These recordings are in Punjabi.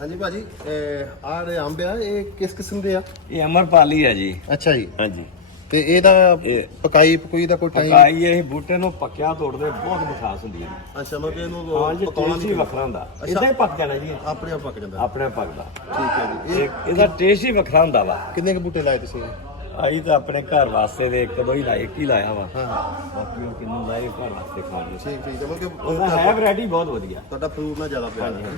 ਹਾਂਜੀ ਭਾਜੀ ਆਹ ਜਿਹੜੇ ਅੰਬ ਆ ਇਹ ਕਿਸ ਕਿਸਮ ਦੇ ਆ? ਇਹ ਅਮਰਪਾਲੀ ਹੈ ਜੀ। ਅੱਛਾ ਜੀ। ਹਾਂਜੀ। ਤੇ ਇਹਦਾ ਇਹ- ਪਕਾਈ ਪਕੂਈ ਦਾ ਕੋਈ ਟਾਈਮ ਪਕਾਈ ਇਹ ਬੂਟੇ ਨੂੰ ਪੱਕਿਆ ਤੋੜਦੇ ਬਹੁਤ ਮਿਠਾਸ ਹੁੰਦੀ ਹੈ ਅੱਛਾ ਮਤਲਬ ਇਹਨੂੰ ਪਕਾਉਣਾ ਨਹੀਂ ਵੱਖਰਾ ਹੁੰਦਾ। ਇਦਾਂ ਹੀ ਪੱਕ ਜਾਣਾ ਜੀ। ਆਪਣੇ ਆਪ ਪੱਕ ਜਾਂਦਾ। ਆਪਣੇ ਆਪ ਪੱਕਦਾ। ਠੀਕ ਹੈ ਜੀ। ਇਹ ਇਹ ਇਹਦਾ ਟੇਸਟ ਹੀ ਵੱਖਰਾ ਹੁੰਦਾ ਵਾ। ਕਿੰਨੇ ਕੁ ਬੂਟੇ ਲਾਏ ਤੁਸੀਂ ਆਈ ਤਾਂ ਆਪਣੇ ਘਰ ਵਾਸਤੇ ਦੇ ਇੱਕ ਦੋ ਹੀ ਲਾਇਆ ਇੱਕ ਹੀ ਲਾਇਆ ਵਾ। ਹਾਂ। ਬਾਕੀ ਉਹ ਕਿੰਨੂੰ ਲਾਏ ਘਰ ਵਾਸਤੇ ਖਾਣ ਨੂੰ ਠੀਕ ਠੀਕ। ਮਤਲਬ ਕਿ ਹੈ ਵੈਰਾਈਟੀ ਬਹੁਤ ਵਧੀਆ। ਤੁਹਾਡਾ ਫਰੂਟ ਨਾਲ ਜ਼ਿਆਦਾ ਪਿਆਰ ਹੈ।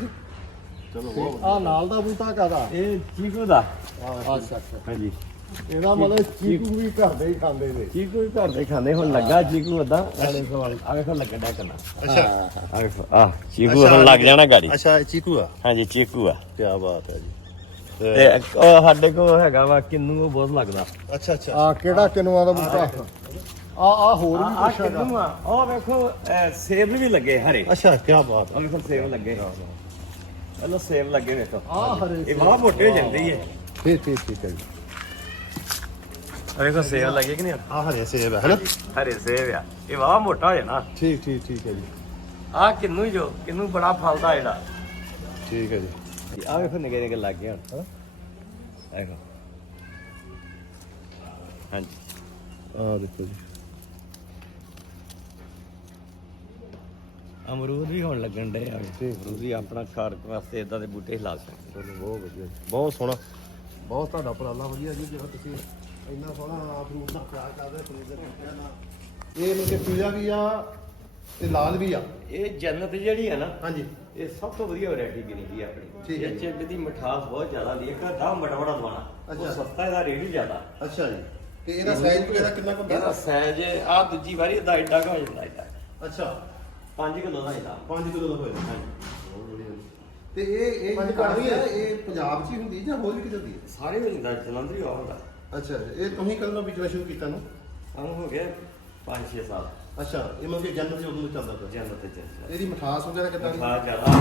ਚਲੋ ਆ ਨਾਲ ਦਾ ਬੂਟਾ ਕਾਦਾ ਇਹ ਚੀਕੂ ਦਾ। ਅੱਛਾ ਅੱਛਾ। ਹਾਂਜੀ। ਇਹਦਾ ਮਤਲਬ ਚੀਕੂ ਵੀ ਘਰ ਦੇ ਹੀ ਖਾਂਦੇ ਨੇ। ਚੀਕੂ ਵੀ ਘਰ ਦੇ ਖਾਂਦੇ ਹੁਣ ਲੱਗਾ ਚੀਕੂ ਓਦਾਂ ਆ ਵੇਖੋ ਆ ਵੇਖੋ ਲੱਗਣ ਕਰਨਾ ਅੱਛਾ। ਆ ਵੇਖੋ ਆ ਚੀਕੂ ਹੁਣ ਲੱਗ ਜਾਣਾ ਗਾੜੀ। ਅੱਛਾ ਇਹ ਚੀਕੂ ਆ? ਹਾਂਜੀ ਚੀਕੂ ਆ। ਕੀ ਬਾਤ ਹੈ ਜੀ। ਤੇ ਉਹ ਸਾਡੇ ਕੋਲ ਹੈਗਾ ਵਾ ਕਿੰਨੂ ਉਹ ਬਹੁਤ ਲੱਗਦਾ। ਅੱਛਾ ਅੱਛਾ। ਆ ਕਿਹੜਾ ਕਿਨੂਆਂ ਦਾ ਬੂਟਾ? ਆ ਆ ਹੋਰ ਵੀ ਆ ਕੁਛ ਹੈਗਾ। ਕਿੰਨੂ ਆ? ਉਹ ਵੇਖੋ ਸੇਬ ਵੀ ਲੱਗੇ ਹਰੇ। ਅੱਛਾ ਕੀ ਬਾਤ ਉਹ ਵੇਖੋ ਸੇਬ ਲੱਗੇ। ਪਹਿਲਾਂ ਸੇਬ ਲੱਗੇ ਵੇਖੋ ਆ ਹਰੇ ਇਹ ਬਹੁਤ ਮੋਟੇ ਹੋ ਜਾਂਦੇ ਹੀ। ਹੈ ਠੀਕ ਠੀਕ ਠੀਕ ਹੈ ਜੀ। ਸੇਬ ਲੱਗੇ ਕਿ ਨਹੀਂ? ਆ ਹਰੇ ਸੇਬ ਹੈ ਹੈਨਾ ਹਰੇ ਸੇਬ ਆ। ਇਹ ਵਾਹ ਮੋਟਾ ਹੋ ਜਾਣਾ ਠੀਕ ਠੀਕ ਠੀਕ ਹੈ ਜੀ। ਆ ਕਿੰਨੂ ਹੀ ਜੋ ਕਿੰਨੂ ਬੜਾ ਫਲਦਾ ਜਿਹੜਾ। ਠੀਕ ਹੈ ਜੀ। ਆ ਵੇਖੋ ਨਿਗੇ ਨਿਗੇ ਲੱਗ ਗਏ ਹੁਣ। ਦੇਖੋ। ਹਾਂਜੀ। ਆ ਦੇਖੋ ਜੀ। ਅਮਰੂਦ ਵੀ ਹੁਣ ਲੱਗਣ ਡੇ ਆ। ਅਮਰੂਦ ਵੀ ਆਪਣਾ ਘਰ ਵਾਸਤੇ ਇਦਾਂ ਦੇ ਬੂਟੇ ਲਾ ਸਕਦੇ ਚਲੋ ਬਹੁਤ ਵਧੀਆ। ਬਹੁਤ ਸੋਹਣਾ। ਬਹੁਤ ਤੁਹਾਡਾ ਉਪਰਾਲਾ ਵਧੀਆ ਜੀ ਜਿਹੜਾ ਤੁਸੀਂ ਇੰਨਾ ਸੋਹਣਾ ਫਰੂਟ ਦਾ ਪਿਆਰ ਕਰਦੇ ਫਰੂਟ ਦੇ ਬੂਟਿਆਂ ਨਾਲ ਇਹ ਮਤਲਬ ਕਿ ਪੀਲਾ ਵੀ ਆ ਤੇ ਲਾਲ ਵੀ ਆ। ਇਹ ਜੰਨਤ ਜਿਹੜੀ ਹੈ ਨਾ ਹਾਂਜੀ। ਇਹ ਸਭ ਤੋਂ ਵਧੀਆ ਵੈਰਾਈਟੀ ਗਿਣੀ ਗਈ ਆਪਣੀ। ਠੀਕ ਹੈ ਇਹ ਚ ਦੀ ਮਿਠਾਸ ਬਹੁਤ ਜ਼ਿਆਦਾ ਦੀ ਇੱਕ ਦਾ ਬੜਾ ਬੜਾ ਦਵਾਣਾ। ਅੱਛਾ। ਸਸਤਾ ਇਹਦਾ ਰੇਟ ਵੀ ਜ਼ਿਆਦਾ। ਅੱਛਾ ਜੀ। ਤੇ ਇਹਦਾ ਸਾਈਜ਼ ਵਗੈਰਾ ਕਿੰਨਾ ਕੁ ਇਹਦਾ ਹੁੰਦਾ ਸਾਈਜ਼ ਆ ਦੂਜੀ ਵਾਰੀ ਇਹਦਾ ਐਡਾ ਕੁ ਹੋ ਜਾਂਦਾ ਇਹਦਾ ਅੱਛਾ। 5 ਕਿਲੋ ਦਾ ਇਹਦਾ। 5 ਕਿਲੋ ਦਾ ਹੋਇਆ। ਬਹੁਤ ਵਧੀਆ। ਜੀ। ਤੇ ਇਹ ਇਹ ਪੰਜ ਜਿਹੜੀ ਕੜਵੀ ਹੈ। ਕੜਵੀ ਇਹ ਪੰਜਾਬ 'ਚ ਹੀ ਹੁੰਦੀ ਜਾਂ ਹੋਰ ਵੀ ਕਿਤੇ ਹੁੰਦੀ ਹੈ? ਸਾਰੇ ਜਾਂਦਾ ਜਲੰਧਰ ਹੀ ਆਉਂਦਾ ਅੱਛਾ ਇਹ ਤੁਸੀਂ ਕਦੋਂ ਵਿਚਣਾ ਸ਼ੁਰੂ ਕੀਤਾ ਨਾ ਸਾਨੂੰ ਹੋ ਗਏ 5-6 ਸਾਲ। ਅੱਛਾ ਇਹ ਮਤਲਬ ਕਿ ਜਨਮ ਦੀ ਉਦੋਂ ਤੋਂ ਚੱਲਦਾ ਪਿਆ। ਜੰਨਤ ਤੇ ਚੱਲਦਾ। ਇਹਦੀ ਮਿਠਾਸ ਵਗੈਰਾ ਕਿੱਦਾਂ ਦੀ? ਮਿਠਾਸ ਜ਼ਿਆਦਾ।